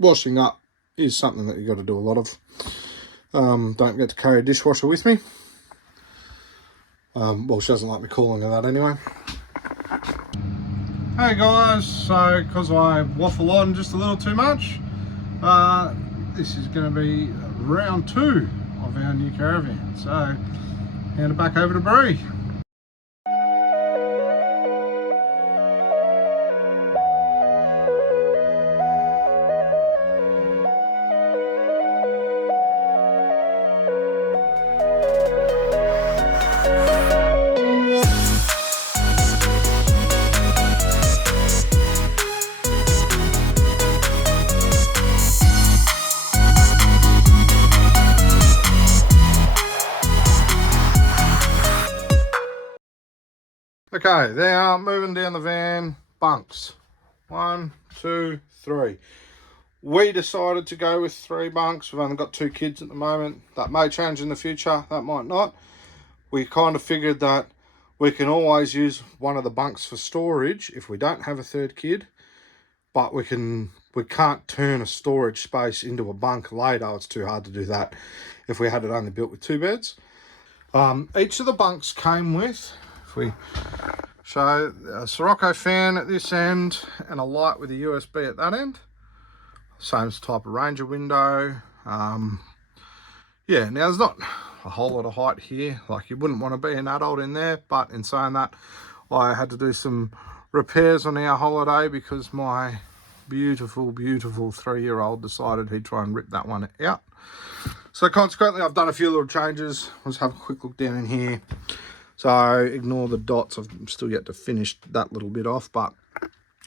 washing up is something that you've got to do a lot of. Don't get to carry a dishwasher with me. Well, she doesn't like me calling her that anyway. Hey guys, so because I waffle on just a little too much, this is going to be round 2 of our new caravan. So, hand it back over to Bree. Okay, now moving down the van, bunks. 1, 2, 3. We decided to go with 3 bunks. We've only got 2 kids at the moment. That may change in the future, that might not. We kind of figured that we can always use one of the bunks for storage if we don't have a 3rd kid, but we can't turn a storage space into a bunk later. It's too hard to do that if we had it only built with 2 beds. Each of the bunks came with, if we show, a Sirocco fan at this end and a light with a USB at that end. Same type of Ranger window. Yeah, now there's not a whole lot of height here. Like, you wouldn't want to be an adult in there, but in saying that, I had to do some repairs on our holiday because my beautiful 3-year-old decided he'd try and rip that one out. So consequently, I've done a few little changes. Let's have a quick look down in here. So ignore the dots, I've still yet to finish that little bit off, but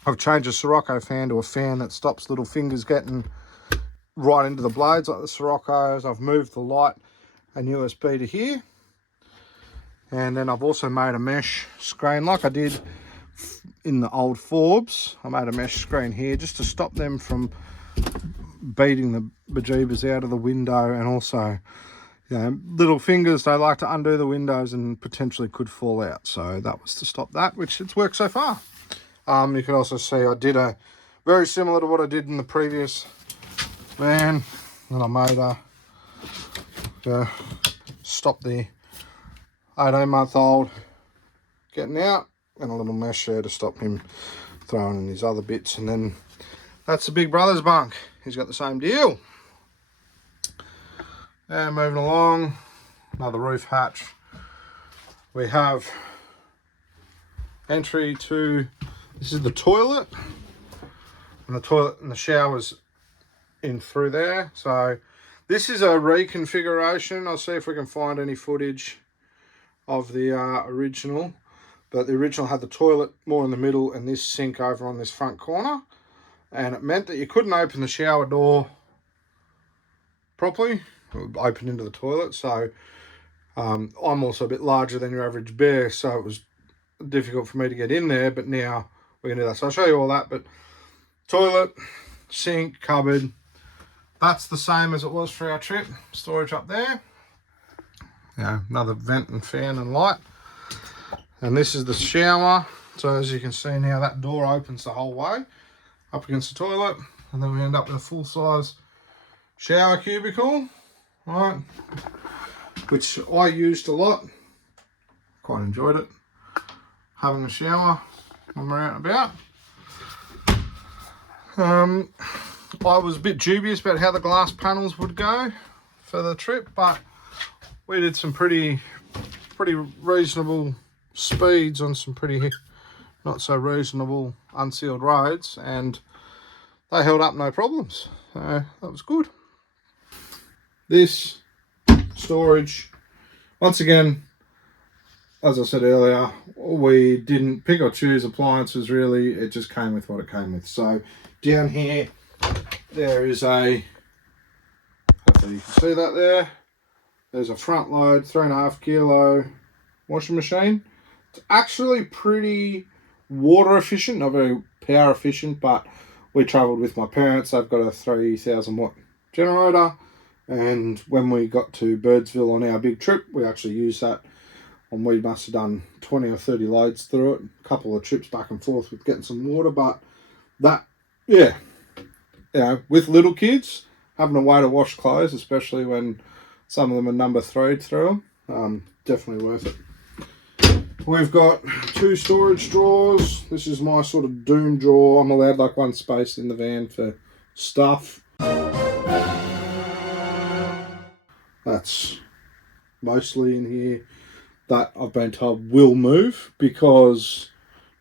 I've changed a Sirocco fan to a fan that stops little fingers getting right into the blades like the Siroccos. I've moved the light and USB to here. And then I've also made a mesh screen like I did in the old Forbes. I made a mesh screen here just to stop them from beating the bejeebers out of the window, and also, you know, little fingers, they like to undo the windows and potentially could fall out. So that was to stop that, which it's worked so far. You can also see I did a very similar to what I did in the previous van. And I made a stop the 18-month-old getting out, and a little mesh there to stop him throwing in his other bits. And then that's the big brother's bunk. He's got the same deal. And moving along, another roof hatch. We have entry to, this is the toilet, and the toilet and the shower's in through there. So this is a reconfiguration. I'll see if we can find any footage of the original, but the original had the toilet more in the middle and this sink over on this front corner, and it meant that you couldn't open the shower door properly. It would open into the toilet. So I'm also a bit larger than your average bear, so it was difficult for me to get in there, but now we can do that. So I'll show you all that. But toilet, sink, cupboard, that's the same as it was for our trip. Storage up there. Yeah, another vent and fan and light. And this is the shower. So as you can see now, that door opens the whole way up against the toilet, and then we end up with a full-size shower cubicle, right, which I used a lot. Quite enjoyed it, having a shower when we're out and about. I was a bit dubious about how the glass panels would go for the trip, but we did some pretty reasonable speeds on some pretty not so reasonable unsealed roads, and they held up no problems. So that was good. This storage, once again, as I said earlier, we didn't pick or choose appliances really. It just came with what it came with. So down here there is a, hopefully you can see that there, there's a front load 3.5 kilo washing machine. It's actually pretty water efficient, not very power efficient, but we travelled with my parents. They've got a 3,000 watt generator, and when we got to Birdsville on our big trip, we actually used that, and we must have done 20 or 30 loads through it, a couple of trips back and forth with getting some water. But that, yeah, you know, with little kids, having a way to wash clothes, especially when some of them are number 3'd through them, definitely worth it. We've got 2 storage drawers. This is my sort of doom drawer. I'm allowed like 1 space in the van for stuff. That's mostly in here that I've been told will move because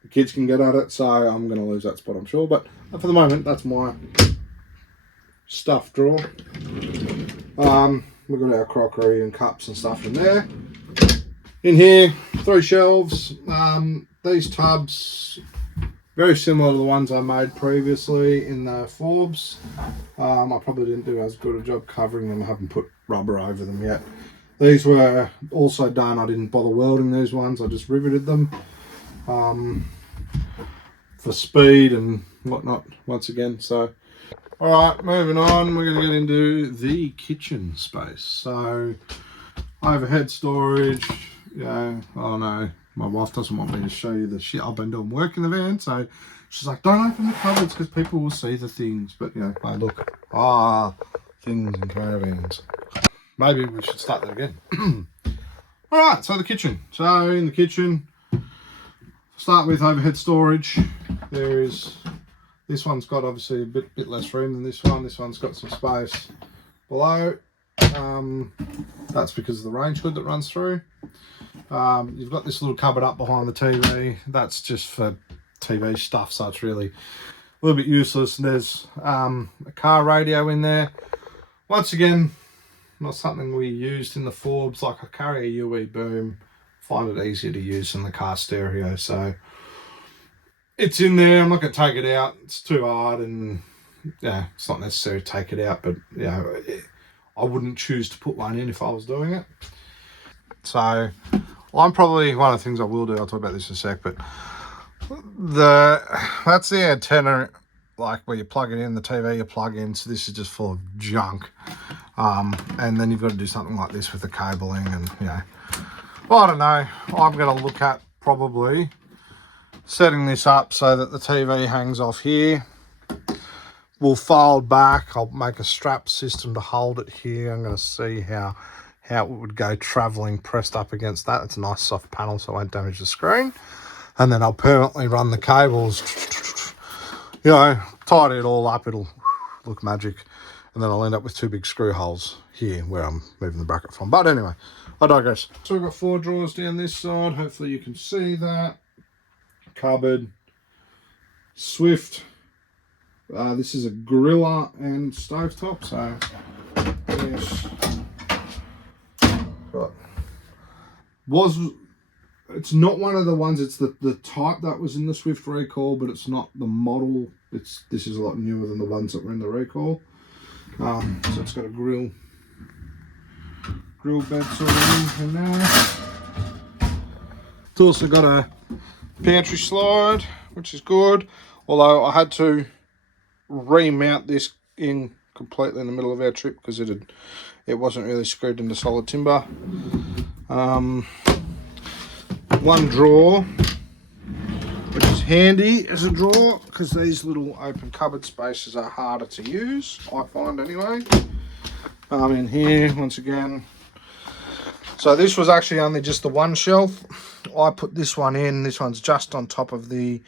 the kids can get at it, so I'm going to lose that spot, I'm sure. But for the moment, that's my stuff drawer. We've got our crockery and cups and stuff in there. In here, 3 shelves. These tubs, very similar to the ones I made previously in the Forbes. I probably didn't do as good a job covering them. I haven't put rubber over them yet. These were also done. I didn't bother welding these ones. I just riveted them for speed and whatnot once again. So, all right, moving on. We're going to get into the kitchen space. So, overhead storage. Yeah, oh no, my wife doesn't want me to show you the shit I've been doing work in the van. So she's like, don't open the cupboards because people will see the things. But, you know, hey, look, things in caravans. Maybe we should start that again. All right, so the kitchen. So in the kitchen, start with overhead storage. There is, this one's got obviously a bit less room than this one. This one's got some space below. That's because of the range hood that runs through. You've got this little cupboard up behind the TV. That's just for TV stuff, so it's really a little bit useless. And there's a car radio in there. Once again, not something we used in the Forbes. Like, I carry a UE boom, find it easier to use than the car stereo, so it's in there. I'm not going to take it out. It's too hard, and yeah, it's not necessary to take it out, but you know, I wouldn't choose to put one in if I was doing it. So I'm probably, one of the things I will do, I'll talk about this in a sec, but that's the antenna, like where you plug it in, the TV you plug in, so this is just full of junk. And then you've got to do something like this with the cabling, and you know, well, I don't know, I'm going to look at probably setting this up so that the TV hangs off here, will fold back. I'll make a strap system to hold it here. I'm going to see how it would go traveling pressed up against that. It's a nice soft panel, so it won't damage the screen. And then I'll permanently run the cables, you know, tidy it all up. It'll look magic. And then I'll end up with 2 big screw holes here where I'm moving the bracket from. But anyway, I digress. So we've got 4 drawers down this side. Hopefully you can see that. Cupboard. Swift. This is a griller and stovetop. So, yes. It's not one of the ones, it's the type that was in the Swift recall, but it's not the model. This is a lot newer than the ones that were in the recall. So it's got a grill bed sort of in there. It's also got a pantry slide, which is good, although I had to remount this in completely in the middle of our trip because it wasn't really screwed into solid timber. One drawer, which is handy as a drawer because these little open cupboard spaces are harder to use, I find anyway. In here, once again, so this was actually only just the one shelf. I put this one in. This one's just on top of the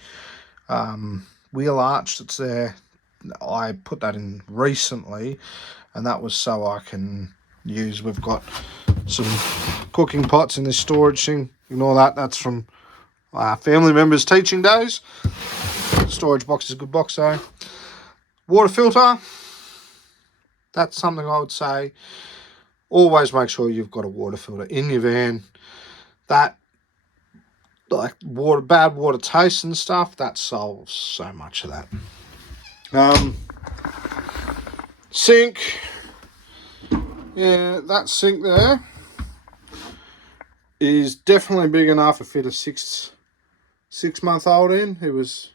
wheel arch that's there. I put that in recently, and that was so I can use, we've got some cooking pots in this storage thing. Ignore that, that's from family members' teaching days. Storage box is a good box though. Water filter, that's something I would say, always make sure you've got a water filter in your van. That, like bad water taste and stuff, that solves so much of that. Sink, yeah, that sink there is definitely big enough to fit a six-month-old in. It was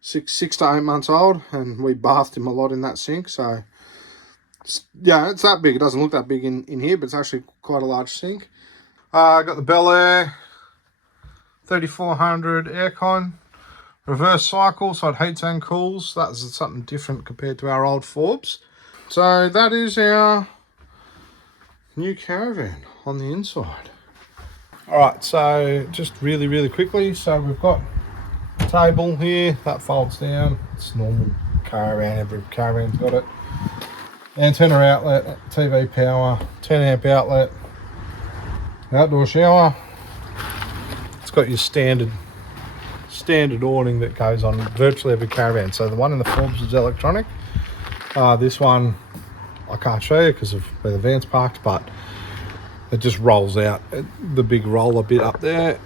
six to 8 months old, and we bathed him a lot in that sink. So yeah, it's that big. It doesn't look that big in here, but it's actually quite a large sink. I got the Bel Air 3400 aircon. reverse cycle, so it heats and cools. That's something different compared to our old Forbes. So that is our new Caravan on the inside. Alright, so just really quickly, so we've got a table here, that folds down. It's normal Caravan, every Caravan's got it. Antenna outlet, TV power, 10 amp outlet, outdoor shower. It's got your standard awning that goes on virtually every Caravan. So the one in the Forbes is electronic. This one I can't show you because of where the van's parked, but it just rolls out. The big roller bit up there,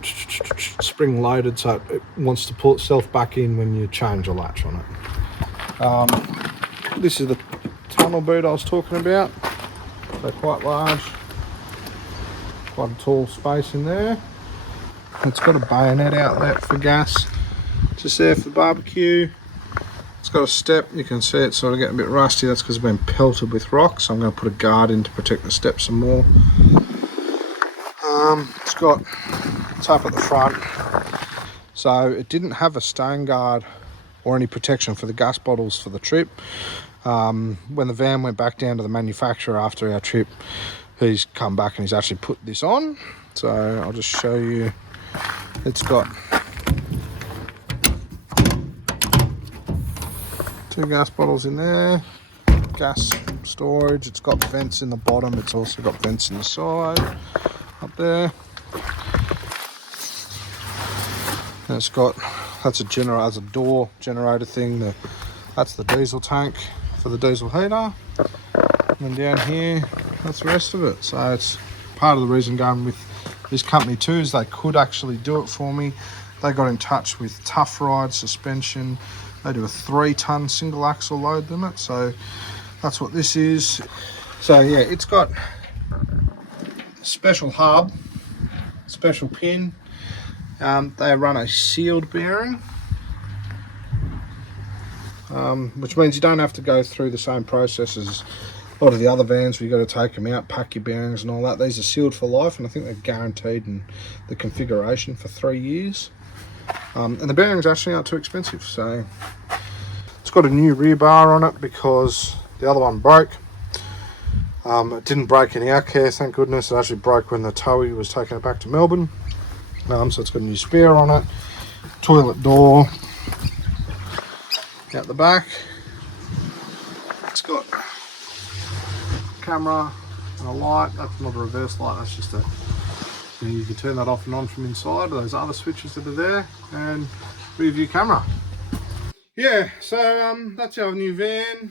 spring loaded, so it wants to pull itself back in when you change a latch on it. This is the tunnel boot I was talking about. So quite large, quite a tall space in there. It's got a bayonet outlet for gas, just there for the barbecue. It's got a step, you can see it's sort of getting a bit rusty. That's because it's been pelted with rocks. I'm going to put a guard in to protect the step some more. It's got, it's up at the front, so it didn't have a stone guard or any protection for the gas bottles for the trip. When the van went back down to the manufacturer after our trip, he's come back and he's actually put this on. So I'll just show you. It's got 2 gas bottles in there, gas storage. It's got vents in the bottom, it's also got vents in the side up there. And it's got, that's a generator, that's a door generator thing. That's the diesel tank for the diesel heater. And down here, that's the rest of it. So it's part of the reason going with this company too, is they could actually do it for me. They got in touch with Tough Ride Suspension. They do a 3-ton single axle load limit, so that's what this is. So yeah, it's got a special hub, special pin. They run a sealed bearing, which means you don't have to go through the same process as a lot of the other vans where you've got to take them out, pack your bearings and all that. These are sealed for life, and I think they're guaranteed in the configuration for 3 years. And the bearings actually aren't too expensive. So it's got a new rear bar on it because the other one broke. It didn't break in our care, thank goodness. It actually broke when the towee was taking it back to Melbourne. So it's got a new spare on it. Toilet door out the back. It's got a camera and a light. That's not a reverse light, that's just a, you can turn that off and on from inside. Those other switches that are there, and rear view camera. Yeah, so that's our new van.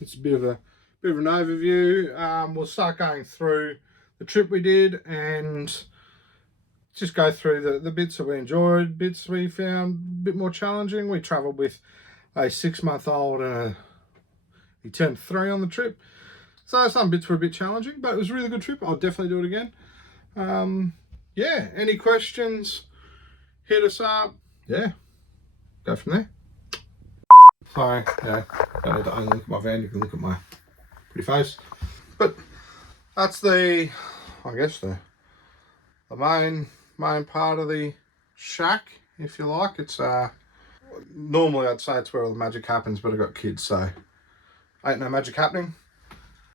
It's a bit of an overview. We'll start going through the trip we did and just go through the bits that we enjoyed, bits we found a bit more challenging. We travelled with a 6-month-old and he turned 3 on the trip. So some bits were a bit challenging, but it was a really good trip. I'll definitely do it again. Yeah, any questions, hit us up. Yeah, go from there. So, yeah, don't need to only look at my van, you can look at my pretty face. But that's the, I guess, the main part of the shack, if you like. It's normally I'd say it's where all the magic happens, but I've got kids, so ain't no magic happening.